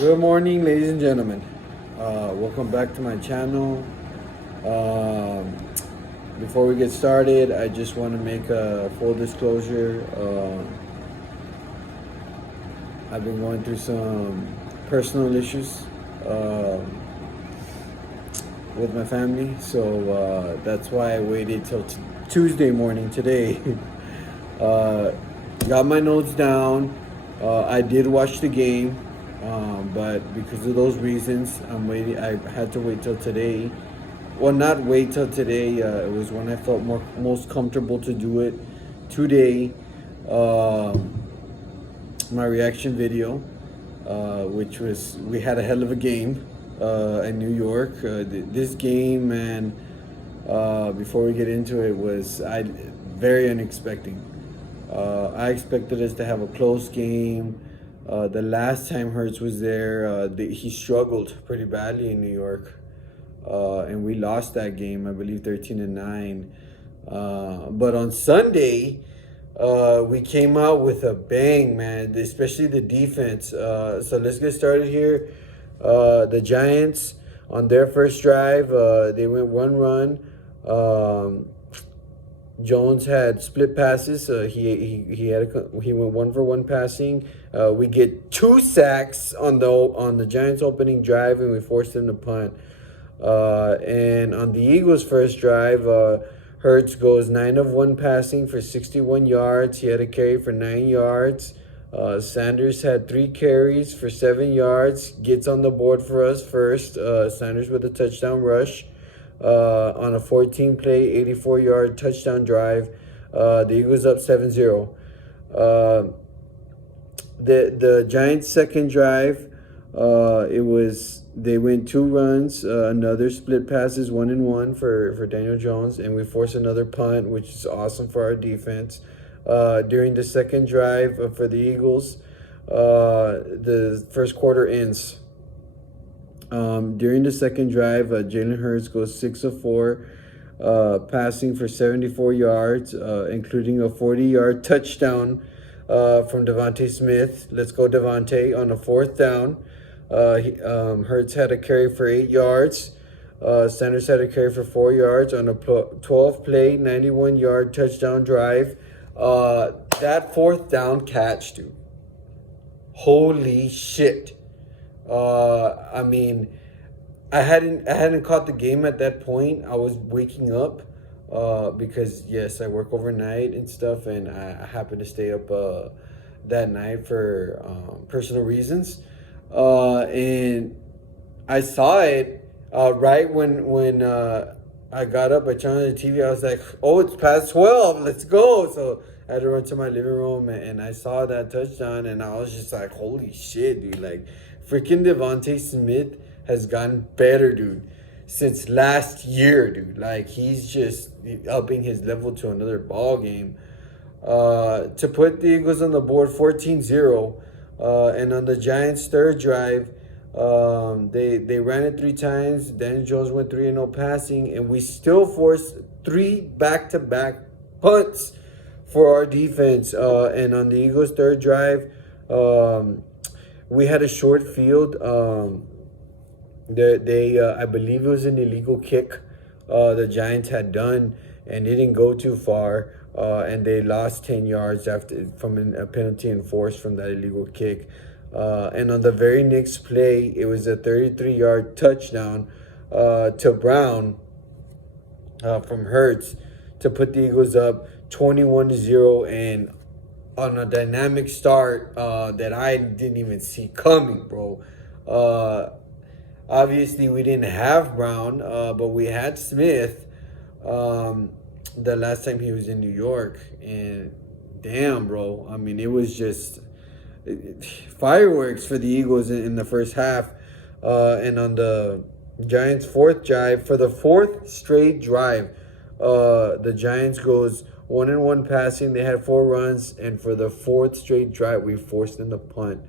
Good morning, ladies and gentlemen. Welcome back to my channel. Um, Before we get started, I just want to make a full disclosure. I've been going through some personal issues with my family, so that's why I waited till Tuesday morning today. uh, got my notes down. I did watch the game, but because of those reasons, I'm waiting. I had to wait till today. Well, not wait till today. It was when I felt most comfortable to do it. Today, my reaction video, which was we had a hell of a game in New York. This game, man. Before we get into it, was very unexpected. I expected us to have a close game. The last time Hertz was there, he struggled pretty badly in New York, and we lost that game. I believe 13-9. But on Sunday, we came out with a bang, man. Especially the defense. So let's get started here. The Giants on their first drive, they went one run. Jones had split passes. He went 1 for 1 passing. We get 2 sacks on the Giants' opening drive, and we forced them to punt. And on the Eagles' first drive, Hurts goes 9 of 1 passing for 61 yards. He had a carry for 9 yards. Sanders had 3 carries for 7 yards. Gets on the board for us first. Sanders with a touchdown rush on a 14-play, 84-yard touchdown drive. The Eagles up 7-0. The Giants' second drive, they went 2 runs, another split passes, 1-1 for Daniel Jones, and we forced another punt, which is awesome for our defense. During the second drive for the Eagles, the first quarter ends. During the second drive, Jalen Hurts goes 6 of 4, passing for 74 yards, including a 40-yard touchdown from Devontae Smith. Let's go, Devontae, on a fourth down. Hurts had a carry for 8 yards. Sanders had a carry for 4 yards on a 12-play, 91-yard touchdown drive. That fourth down catch, dude. Holy shit. I mean, I hadn't caught the game at that point. I was waking up because yes, I work overnight and stuff, and I happened to stay up that night for personal reasons. And I saw it right when I got up. I turned on the TV. I was like, "Oh, it's past 12. Let's go!" So I had to run to my living room, and I saw that touchdown, and I was just like, "Holy shit, dude!" Like, freaking Devontae Smith has gotten better, dude, since last year, dude. Like, he's just upping his level to another ball game. To put the Eagles on the board 14-0, and on the Giants' third drive, they ran it 3 times. Daniel Jones went 3-0 passing, and we still forced 3 back-to-back punts for our defense. And on the Eagles' third drive, we had a short field. I believe it was an illegal kick the Giants had done, and it didn't go too far. And they lost 10 yards from a penalty enforced from that illegal kick. And on the very next play, it was a 33-yard touchdown to Brown from Hurts to put the Eagles up 21-0, and on a dynamic start that I didn't even see coming, bro. Obviously, we didn't have Brown, but we had Smith the last time he was in New York. And damn, bro. I mean, it was just fireworks for the Eagles in the first half. And on the Giants' fourth drive, for the fourth straight drive, the Giants goes 1-1 passing. They had 4 runs, and for the fourth straight drive, we forced them to punt,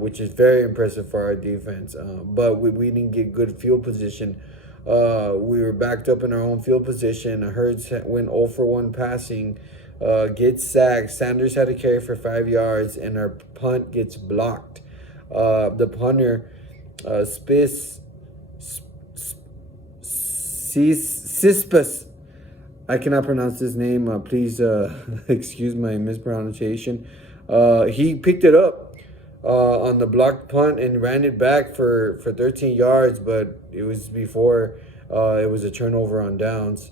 which is very impressive for our defense. But we didn't get good field position. We were backed up in our own field position. Hurts went 0-for-1 passing, gets sacked. Sanders had a carry for 5 yards, and our punt gets blocked. The punter, Spis Cispas. I cannot pronounce his name. Please excuse my mispronunciation. He picked it up on the blocked punt and ran it back for 13 yards, but it was before it was a turnover on downs.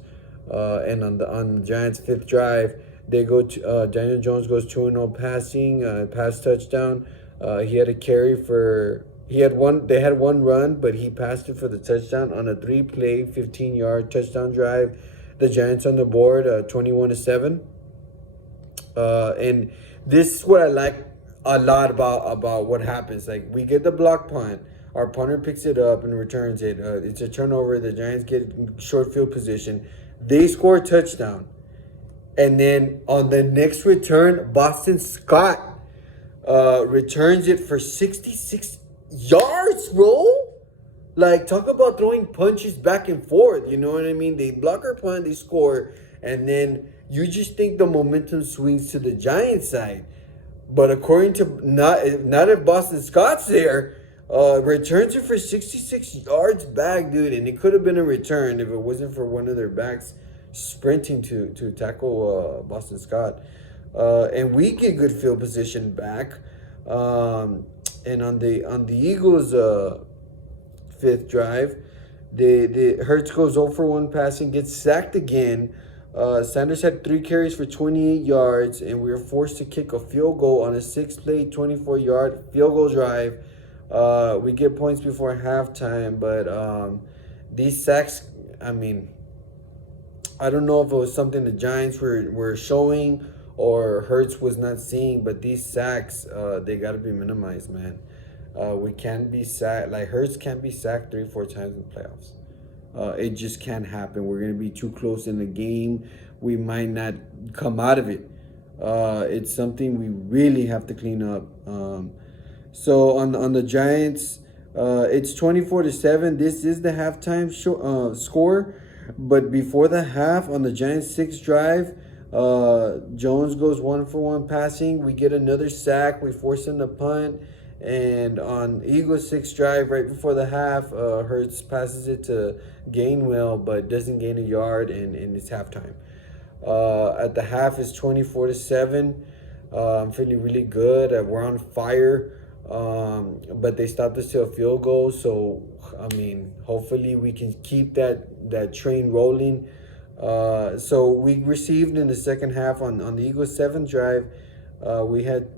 And on the Giants' fifth drive, they go to Daniel Jones goes 2-0 passing, pass touchdown. He had a carry for he had one. They had one run, but he passed it for the touchdown on a 3-play, 15-yard touchdown drive. The Giants on the board, 21-7. And this is what I like a lot about what happens. Like, we get the block punt, our punter picks it up and returns it. It's a turnover. The Giants get short field position. They score a touchdown, and then on the next return, Boston Scott returns it for 66 yards, bro. Like, talk about throwing punches back and forth. You know what I mean? They block our punt, they score, and then you just think the momentum swings to the Giants side. But according to not if Boston Scott's there, returns it for 66 yards back, dude. And it could have been a return if it wasn't for one of their backs sprinting to tackle Boston Scott. And we get good field position back. And on the Eagles' fifth drive, the Hurts goes 0 for 1 passing, gets sacked again. Sanders had 3 carries for 28 yards, and we were forced to kick a field goal on a 6-play, 24-yard field goal drive. We get points before halftime, but these sacks, I mean, I don't know if it was something the Giants were showing or Hurts was not seeing, but these sacks, they got to be minimized, man. We can't be sacked. Like, Hurts can't be sacked 3-4 times in the playoffs. It just can't happen. We're going to be too close in the game. We might not come out of it. It's something we really have to clean up. So on the Giants, it's 24-7. This is the halftime score. But before the half, on the Giants' 6th drive, Jones goes 1 for 1 passing. We get another sack. We force him to punt. And on Eagles' 6th drive, right before the half, Hurts passes it to Gainwell, but doesn't gain a yard, and it's halftime. At the half, it's 24-7. I'm feeling really good. We're on fire, but they stopped us to a field goal. So, I mean, hopefully we can keep that train rolling. So we received in the second half on the Eagles' 7th drive. We had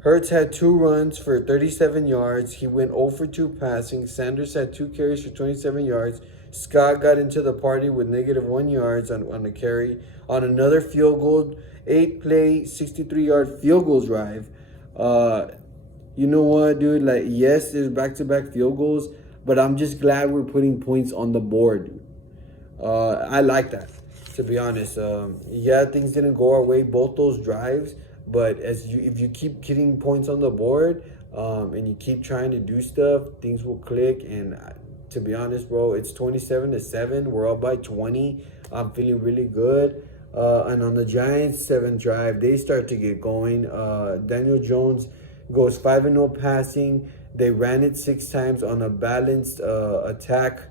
Hurts had 2 runs for 37 yards. He went 0 for 2 passing. Sanders had 2 carries for 27 yards. Scott got into the party with -1 yards on the carry. On another field goal, 8-play, 63-yard field goal drive. You know what, dude? Like, yes, there's back-to-back field goals, but I'm just glad we're putting points on the board. I like that, to be honest. Yeah, things didn't go our way both those drives. But if you keep getting points on the board, and you keep trying to do stuff, things will click. And to be honest, bro, it's 27-7. We're up by 20. I'm feeling really good. And on the Giants' 7th drive, they start to get going. Daniel Jones goes 5-0 passing. They ran it 6 times on a balanced attack.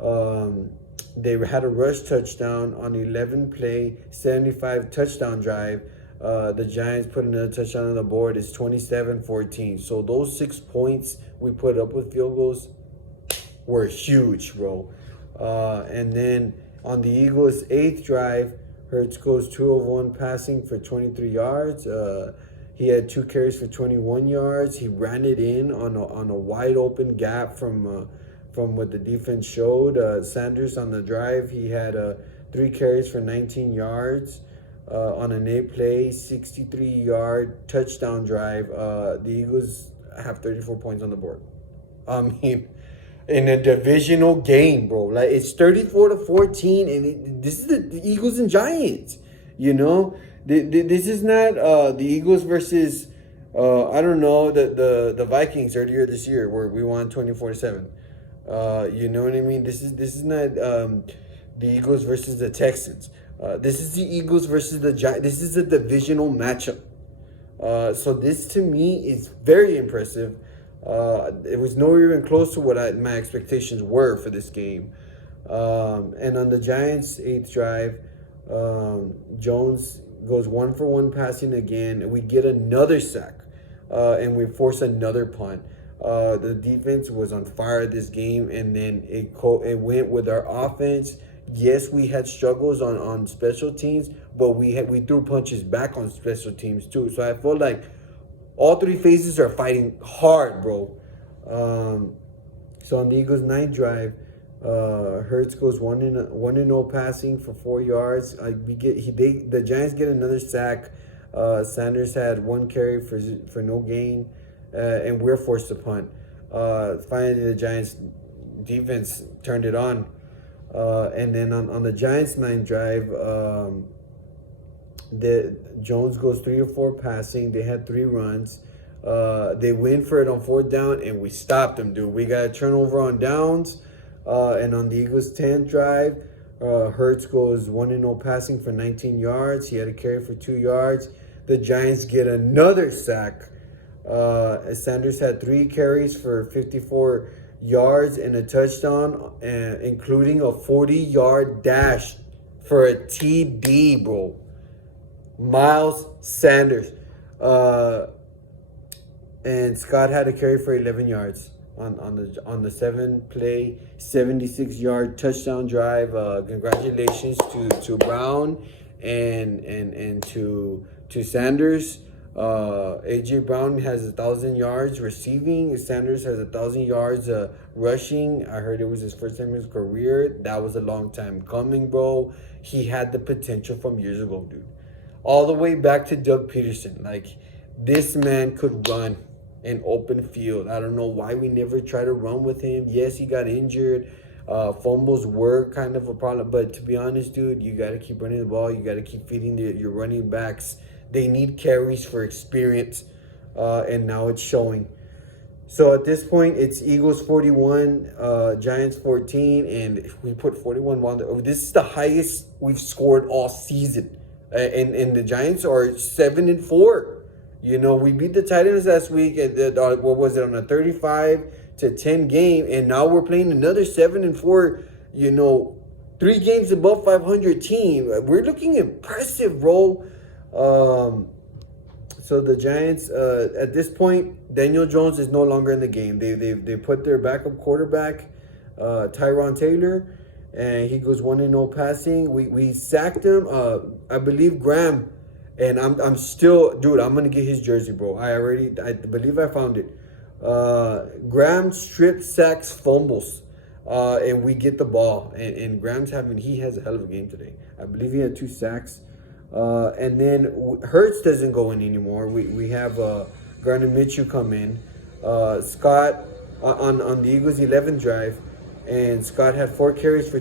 They had a rush touchdown on 11-play, 75 touchdown drive. The Giants put another touchdown on the board. It's 27-14. So those 6 points we put up with field goals were huge, bro. And then on the Eagles' 8th drive, Hurts goes 2 of 1 passing for 23 yards. He had 2 carries for 21 yards. He ran it in on a wide open gap from what the defense showed. Sanders on the drive, he had 3 carries for 19 yards. On an 8-play, 63-yard touchdown drive. The Eagles have 34 points on the board. I mean, in a divisional game, bro. Like, it's 34-14, and this is the Eagles and Giants. You know, this is not the Eagles versus I don't know, the Vikings earlier this year where we won 24-7. You know what I mean? This is not the Eagles versus the Texans. This is the Eagles versus the Giants. This is a divisional matchup. So this to me is very impressive. It was nowhere even close to what my expectations were for this game. And on the Giants' eighth drive, Jones goes 1-for-1 passing again. We get another sack, and we force another punt. The defense was on fire this game, and then it went with our offense. Yes, we had struggles on special teams, but we threw punches back on special teams too. So I felt like all three phases are fighting hard, bro. So on the Eagles' ninth drive, Hurts goes 1-0 passing for 4 yards. The Giants get another sack. Sanders had one carry for no gain, and we're forced to punt. Finally, the Giants defense turned it on. And then on the Giants' ninth drive, the Jones goes 3 or 4 passing. They had 3 runs. They went for it on 4th down, and we stopped them, dude. We got a turnover on downs. And on the Eagles' 10th drive, Hurts goes 1-0 passing for 19 yards. He had a carry for 2 yards. The Giants get another sack. Sanders had 3 carries for 54 yards and a touchdown, including a 40-yard dash for a TD, bro. Miles Sanders. And Scott had a carry for 11 yards on the 7-play, 76-yard touchdown drive. Congratulations to Brown and to Sanders. AJ Brown has 1,000 yards receiving. Sanders has 1,000 yards rushing. I heard it was his first time in his career. That was a long time coming, bro. He had the potential from years ago, dude. All the way back to Doug Peterson. Like, this man could run an open field. I don't know why we never try to run with him. Yes, he got injured. Fumbles were kind of a problem. But to be honest, dude, you got to keep running the ball. You got to keep feeding your running backs. They need carries for experience. And now it's showing. So at this point, it's Eagles 41, Giants 14. And we put 41 on the... This is the highest we've scored all season. And the Giants are 7-4. You know, we beat the Titans last week at what was it, on a 35-10 game, and now we're playing another 7-4. You know, 3 games above 500 team. We're looking impressive, bro. So the Giants, at this point, Daniel Jones is no longer in the game. They put their backup quarterback, Tyrod Taylor, and he goes 1-0 passing. We sacked him. I believe Graham. And I'm still, dude, I'm going to get his jersey, bro. I believe I found it. Graham strip sacks fumbles. And we get the ball. And Graham's he has a hell of a game today. I believe he had 2 sacks. And then Hurts doesn't go in anymore. We have Gardner Minshew come in. Scott on the Eagles' 11th drive. And Scott had 4 carries for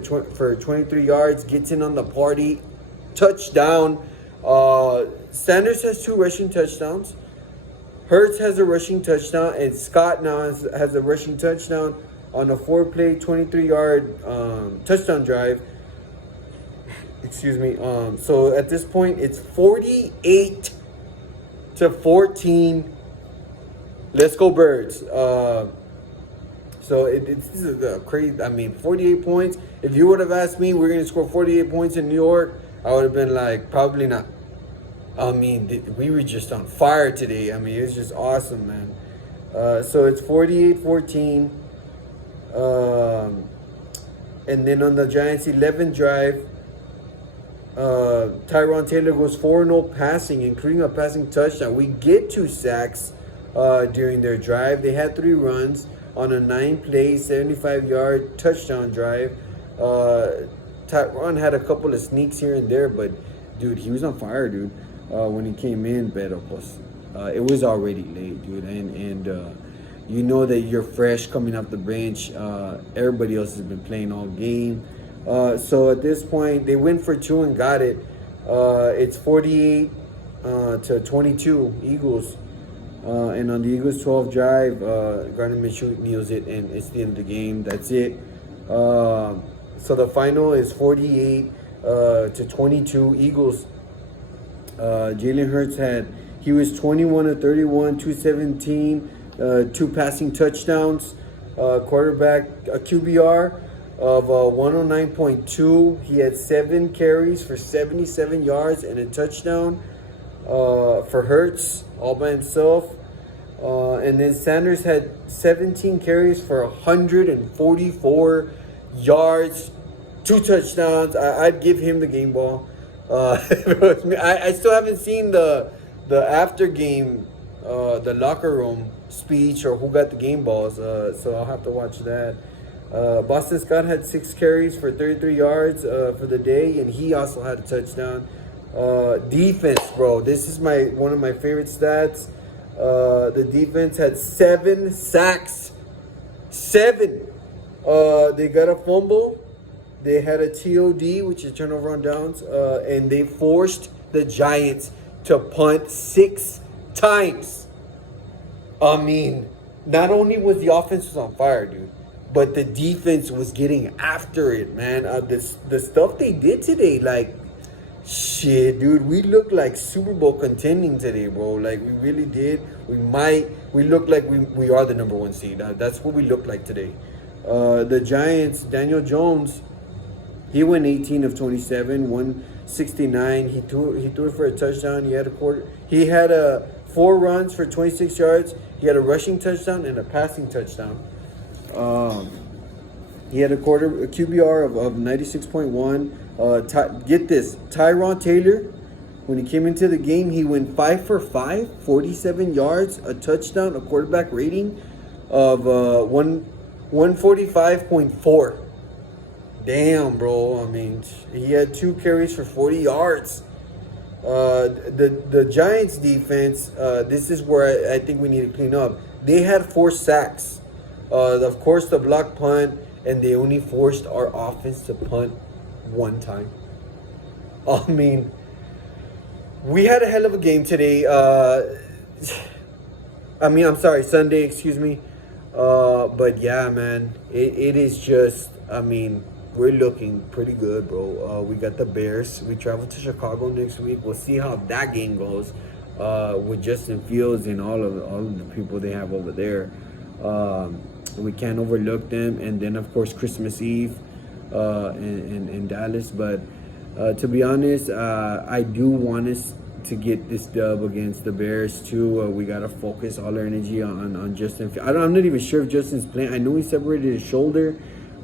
23 yards. Gets in on the party. Touchdown. Sanders has 2 rushing touchdowns. Hurts has a rushing touchdown, and Scott now has a rushing touchdown on a 4-play, 23-yard touchdown drive. Excuse me. So at this point, it's 48-14. Let's go Birds. So this is a crazy. I mean, 48 points. If you would have asked me, we're going to score 48 points in New York, I would have been like, probably not. I mean, we were just on fire today. I mean, it was just awesome, man. So it's 48-14. And then on the Giants' 11th drive, Tyrod Taylor goes 4-0 passing, including a passing touchdown. We get 2 sacks during their drive. They had 3 runs on a 9-play, 75-yard touchdown drive. Tyrod had a couple of sneaks here and there, but, dude, he was on fire, dude. When he came in, but of course, it was already late, dude. And you know that you're fresh coming off the bench. Everybody else has been playing all game. So at this point, they went for 2 and got it. It's 48-22 Eagles. And on the Eagles' 12th drive, Gardner Minshew kneels it, and it's the end of the game. That's it. So the final is 48-22 Eagles. Jalen Hurts had He was 21 of 31, 217, 2 passing touchdowns. Quarterback, a QBR of 109.2. He had 7 carries for 77 yards and a touchdown for Hurts all by himself. And then Sanders had 17 carries for 144 yards, 2 touchdowns. I'd give him the game ball. I still haven't seen the after game, the locker room speech or who got the game balls. So I'll have to watch that. Boston Scott had 6 carries for 33 yards for the day, and he also had a touchdown. Defense, bro. This is one of my favorite stats. The defense had 7 sacks. 7. They got a fumble. They had a TOD, which is turnover on downs, and they forced the Giants to punt 6 times. I mean, not only was the offense was on fire, dude, but the defense was getting after it, man. The stuff they did today, like, shit, dude, we looked like Super Bowl contending today, bro. Like, we really did. We looked like we are the number 1 seed. That's what we looked like today. The Giants, Daniel Jones, he went 18 of 27, 169. He threw it for a touchdown. He had 4 runs for 26 yards. He had a rushing touchdown and a passing touchdown. He had a QBR of 96.1. Get this, Tyrod Taylor, when he came into the game, he went 5 for 5, 47 yards, a touchdown, a quarterback rating of 145.4. Damn, bro. I mean, he had 2 carries for 40 yards. The Giants defense, this is where I think we need to clean up. They had 4 sacks. Of course, the block punt, and they only forced our offense to punt 1 time. I mean, we had a hell of a game today. Sunday, excuse me. But yeah, man, it is just, I mean, we're looking pretty good, bro. We got the Bears. We travel to Chicago next week. We'll see how that game goes with Justin Fields and all of the people they have over there. We can't overlook them. And then, of course, Christmas Eve in Dallas. But to be honest, I do want us to get this dub against the Bears too. We gotta focus all our energy on Justin. I'm not even sure if Justin's playing. I know he separated his shoulder,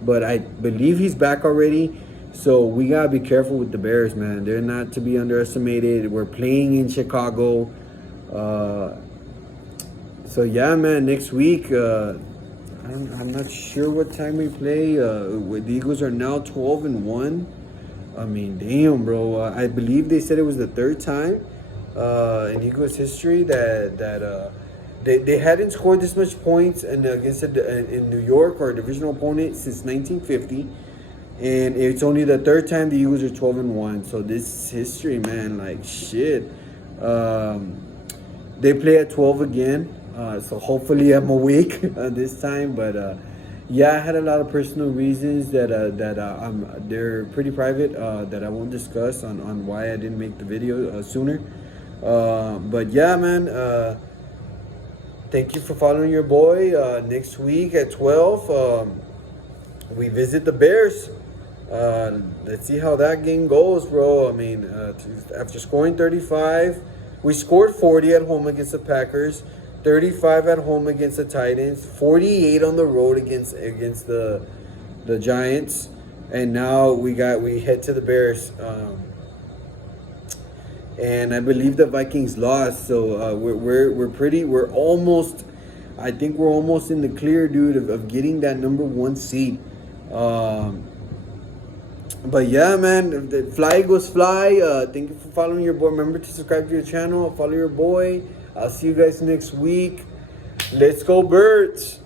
but I believe he's back already. So we gotta be careful with the Bears, man. They're not to be underestimated. We're playing in Chicago. So yeah, man. Next week, I'm not sure what time we play. The Eagles are now 12-1. I mean, damn, bro. I believe they said it was the 3rd time in Eagles history that they hadn't scored this much points in New York or a divisional opponent since 1950, and it's only the 3rd time the Eagles are 12-1. So this is history, man. Like, shit. They play at 12 again, so hopefully I'm awake this time. But yeah, I had a lot of personal reasons that they're pretty private that I won't discuss on why I didn't make the video sooner. But yeah, man, thank you for following your boy. Next week at 12, we visit the Bears. Let's see how that game goes, bro. I mean, after scoring 35, we scored 40 at home against the Packers, 35 at home against the Titans, 48 on the road against the Giants, and now we head to the Bears. And I believe the Vikings lost, so we're almost, I think we're almost in the clear, dude, of getting that number 1 seed. But yeah, man, the fly goes fly. Thank you for following your boy. Remember to subscribe to your channel, follow your boy. I'll see you guys next week. Let's go, Birds.